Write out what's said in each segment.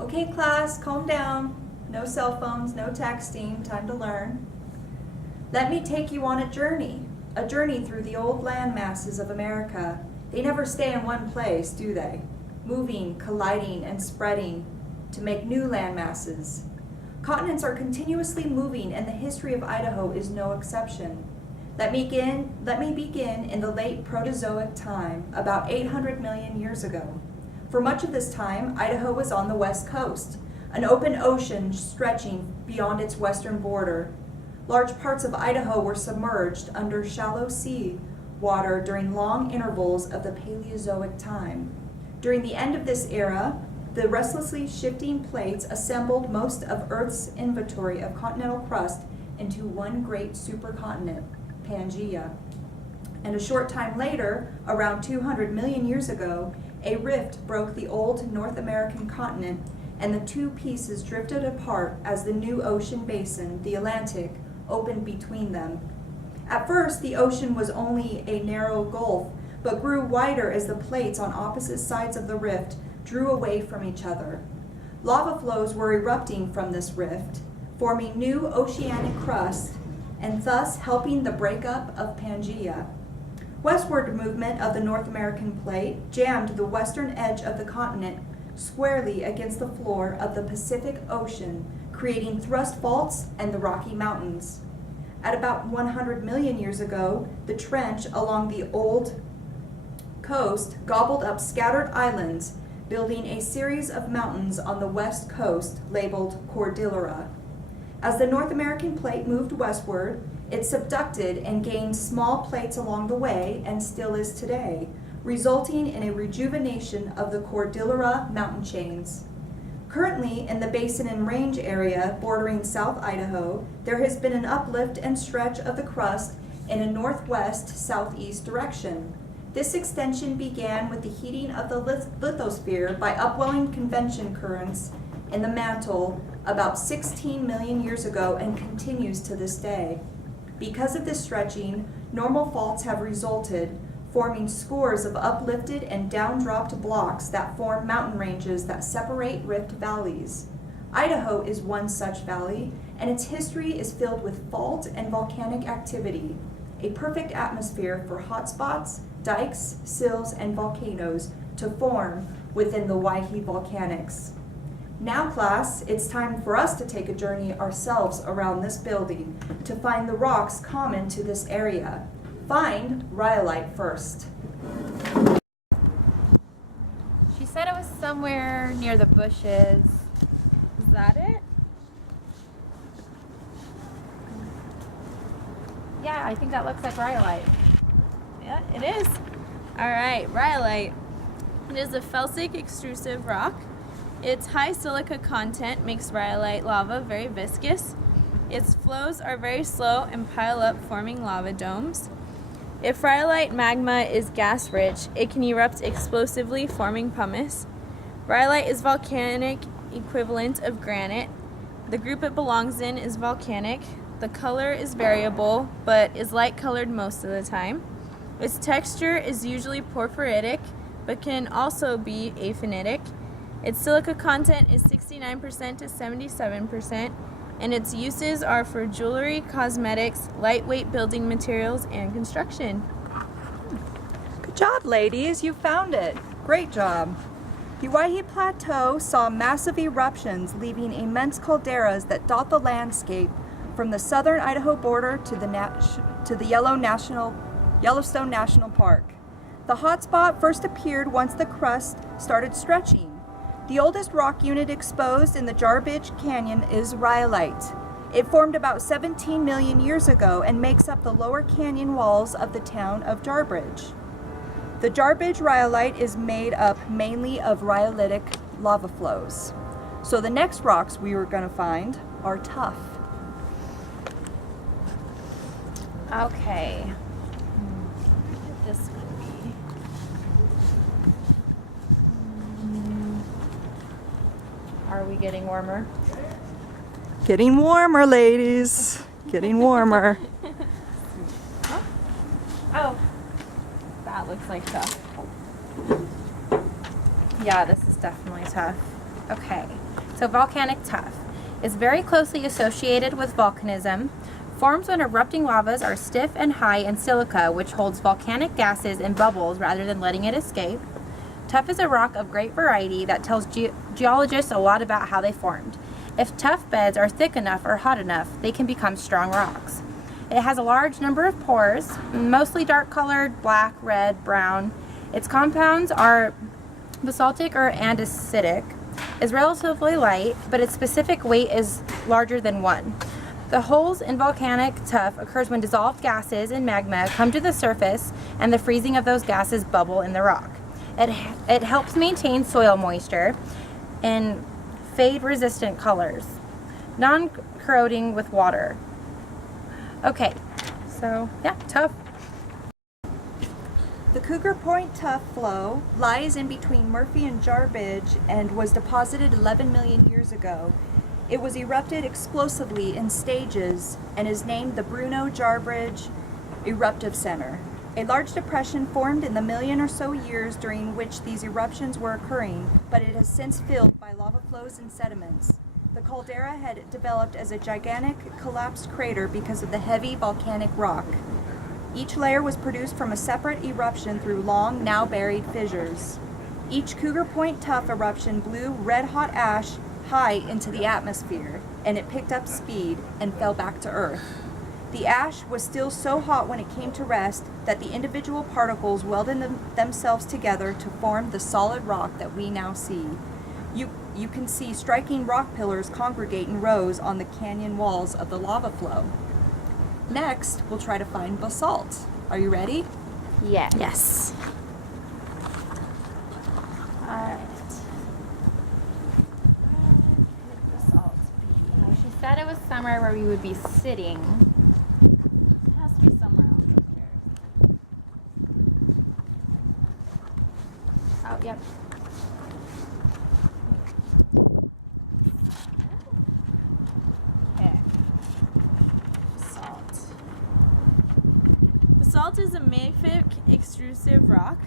Okay, class, calm down. No cell phones, no texting, time to learn. Let me take you on a journey through the old land masses of America. They never stay in one place, do they? Moving, colliding, and spreading to make new land masses. Continents are continuously moving, and the history of Idaho is no exception. Let me begin in the late Proterozoic time, about 800 million years ago. For much of this time, Idaho was on the west coast, an open ocean stretching beyond its western border. Large parts of Idaho were submerged under shallow sea water during long intervals of the Paleozoic time. During the end of this era, the restlessly shifting plates assembled most of Earth's inventory of continental crust into one great supercontinent, Pangaea. And a short time later, around 200 million years ago, a rift broke the old North American continent, and the two pieces drifted apart as the new ocean basin, the Atlantic, opened between them. At first, the ocean was only a narrow gulf, but grew wider as the plates on opposite sides of the rift drew away from each other. Lava flows were erupting from this rift, forming new oceanic crust, and thus helping the breakup of Pangaea. Westward movement of the North American plate jammed the western edge of the continent squarely against the floor of the Pacific Ocean, creating thrust faults and the Rocky Mountains. At about 100 million years ago, the trench along the old coast gobbled up scattered islands, building a series of mountains on the west coast labeled Cordillera. As the North American plate moved westward, it subducted and gained small plates along the way, and still is today, resulting in a rejuvenation of the Cordillera mountain chains. Currently, in the Basin and Range area bordering South Idaho, there has been an uplift and stretch of the crust in a northwest-southeast direction. This extension began with the heating of the lithosphere by upwelling convection currents in the mantle about 16 million years ago and continues to this day. Because of this stretching, normal faults have resulted, forming scores of uplifted and downdropped blocks that form mountain ranges that separate rift valleys. Idaho is one such valley, and its history is filled with fault and volcanic activity, a perfect atmosphere for hotspots, dikes, sills, and volcanoes to form within the Owyhee Volcanics. Now, class, it's time for us to take a journey ourselves around this building to find the rocks common to this area. Find rhyolite first. She said it was somewhere near the bushes. Is that it? Yeah, I think that looks like rhyolite. Yeah, it is. All right, rhyolite. It is a felsic extrusive rock. Its high silica content makes rhyolite lava very viscous. Its flows are very slow and pile up, forming lava domes. If rhyolite magma is gas-rich, it can erupt explosively, forming pumice. Rhyolite is volcanic equivalent of granite. The group it belongs in is volcanic. The color is variable, but is light-colored most of the time. Its texture is usually porphyritic, but can also be aphanitic. Its silica content is 69% to 77%, and its uses are for jewelry, cosmetics, lightweight building materials, and construction. Good job, ladies. You found it. Great job. The Owyhee Plateau saw massive eruptions, leaving immense calderas that dot the landscape from the southern Idaho border to the Yellowstone National Park. The hotspot first appeared once the crust started stretching. The oldest rock unit exposed in the Jarbidge Canyon is rhyolite. It formed about 17 million years ago and makes up the lower canyon walls of the town of Jarbidge. The Jarbidge rhyolite is made up mainly of rhyolitic lava flows. So the next rocks we were going to find are tough. Okay. This would be. Are we getting warmer? Getting warmer, ladies. Getting warmer. Oh, that looks like tough. Yeah, this is definitely tough. Okay. So volcanic tuff is very closely associated with volcanism, forms when erupting lavas are stiff and high in silica, which holds volcanic gases in bubbles rather than letting it escape. Tuff is a rock of great variety that tells geologists a lot about how they formed. If tuff beds are thick enough or hot enough, they can become strong rocks. It has a large number of pores, mostly dark colored, black, red, brown. Its compounds are basaltic or andesitic, is relatively light, but its specific weight is larger than 1. The holes in volcanic tuff occurs when dissolved gases in magma come to the surface and the freezing of those gases bubble in the rock. It helps maintain soil moisture in fade-resistant colors, non-corroding with water. Okay, so yeah, tuff. The Cougar Point Tuff Flow lies in between Murphy and Jarbidge and was deposited 11 million years ago. It was erupted explosively in stages and is named the Bruno-Jarbidge Eruptive Center. A large depression formed in the million or so years during which these eruptions were occurring, but it has since filled by lava flows and sediments. The caldera had developed as a gigantic collapsed crater because of the heavy volcanic rock. Each layer was produced from a separate eruption through long, now buried fissures. Each Cougar Point Tuff eruption blew red-hot ash high into the atmosphere, and it picked up speed and fell back to Earth. The ash was still so hot when it came to rest that the individual particles welded themselves together to form the solid rock that we now see. You can see striking rock pillars congregate in rows on the canyon walls of the lava flow. Next, we'll try to find basalt. Are you ready? Yes. Yes. Alright. She said it was somewhere where we would be sitting. It has to be somewhere else upstairs. Oh, yep. Okay. Basalt. Basalt is a mafic extrusive rock.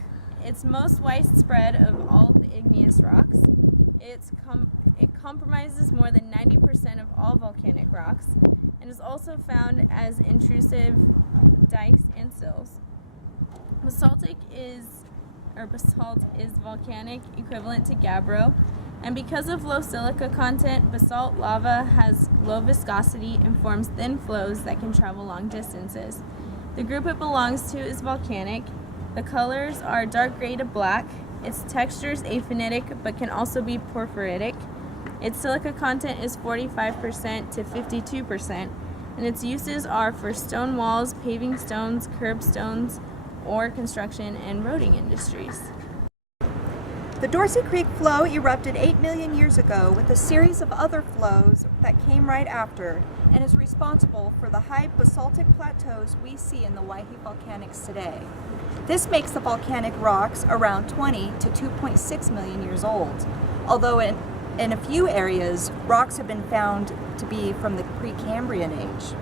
It's most widespread of all the igneous rocks. It comprises more than 90% of all volcanic rocks and is also found as intrusive dikes and sills. Basalt is volcanic equivalent to gabbro, and because of low silica content, basalt lava has low viscosity and forms thin flows that can travel long distances. The group it belongs to is volcanic. The colors are dark gray to black. Its texture is aphanitic but can also be porphyritic. Its silica content is 45% to 52%, and its uses are for stone walls, paving stones, curb stones, or construction and roading industries. The Dorsey Creek flow erupted 8 million years ago with a series of other flows that came right after, and is responsible for the high basaltic plateaus we see in the Owyhee Volcanics today. This makes the volcanic rocks around 20 to 2.6 million years old, although in a few areas, rocks have been found to be from the Precambrian age.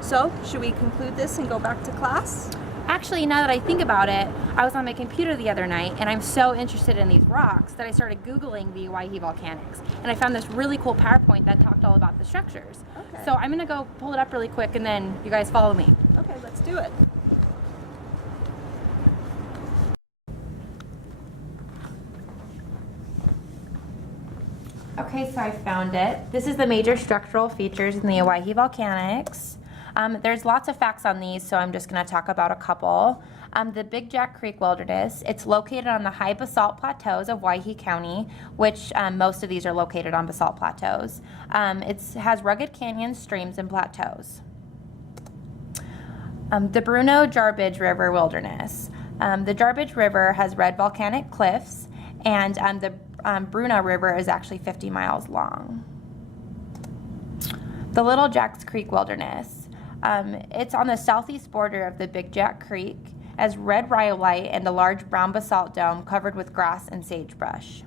So, should we conclude this and go back to class? Actually, now that I think about it, I was on my computer the other night and I'm so interested in these rocks that I started Googling the Owyhee Volcanics. And I found this really cool PowerPoint that talked all about the structures. Okay. So I'm gonna go pull it up really quick and then you guys follow me. Okay, let's do it. Okay, so I found it. This is the major structural features in the Owyhee Volcanics. There's lots of facts on these, so I'm just going to talk about a couple. The Big Jack Creek Wilderness, it's located on the high basalt plateaus of Owyhee County, which most of these are located on basalt plateaus. It has rugged canyons, streams, and plateaus. The Bruno-Jarbidge River Wilderness. The Jarbidge River has red volcanic cliffs, and the Bruno River is actually 50 miles long. The Little Jacks Creek Wilderness. It's on the southeast border of the Big Jack Creek, as red rhyolite and a large brown basalt dome covered with grass and sagebrush.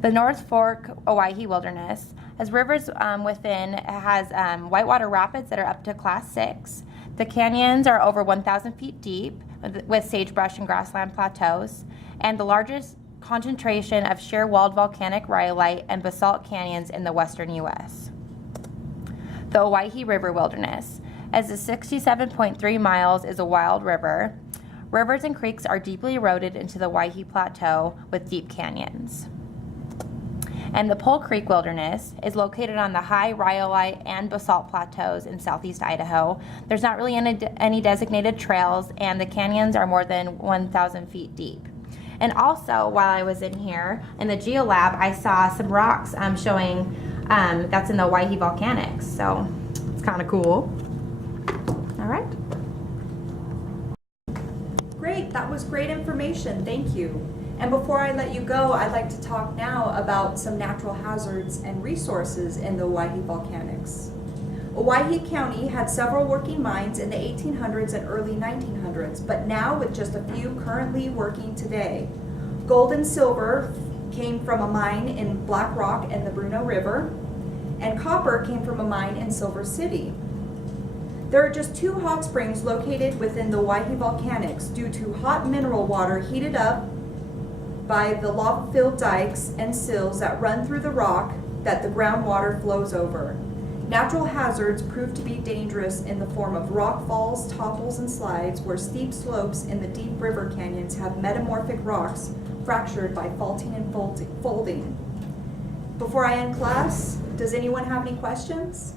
The North Fork Owyhee Wilderness has rivers within. It has whitewater rapids that are up to class 6. The canyons are over 1,000 feet deep with sagebrush and grassland plateaus, and the largest concentration of shear-walled volcanic rhyolite and basalt canyons in the western U.S. The Owyhee River Wilderness. As the 67.3 miles is a wild river, rivers and creeks are deeply eroded into the Owyhee Plateau with deep canyons. And the Pole Creek Wilderness is located on the high rhyolite and basalt plateaus in southeast Idaho. There's not really any designated trails, and the canyons are more than 1,000 feet deep. And also, while I was in here in the GeoLab, I saw some rocks showing that's in the Owyhee Volcanics. So it's kind of cool. All right. Great, that was great information, thank you. And before I let you go, I'd like to talk now about some natural hazards and resources in the Owyhee Volcanics. Owyhee County had several working mines in the 1800s and early 1900s, but now with just a few currently working today. Gold and silver came from a mine in Black Rock and the Bruno River, and copper came from a mine in Silver City. There are just 2 hot springs located within the Owyhee Volcanics due to hot mineral water heated up by the lava-filled dikes and sills that run through the rock that the groundwater flows over. Natural hazards prove to be dangerous in the form of rock falls, topples, and slides, where steep slopes in the deep river canyons have metamorphic rocks fractured by faulting and folding. Before I end class, does anyone have any questions?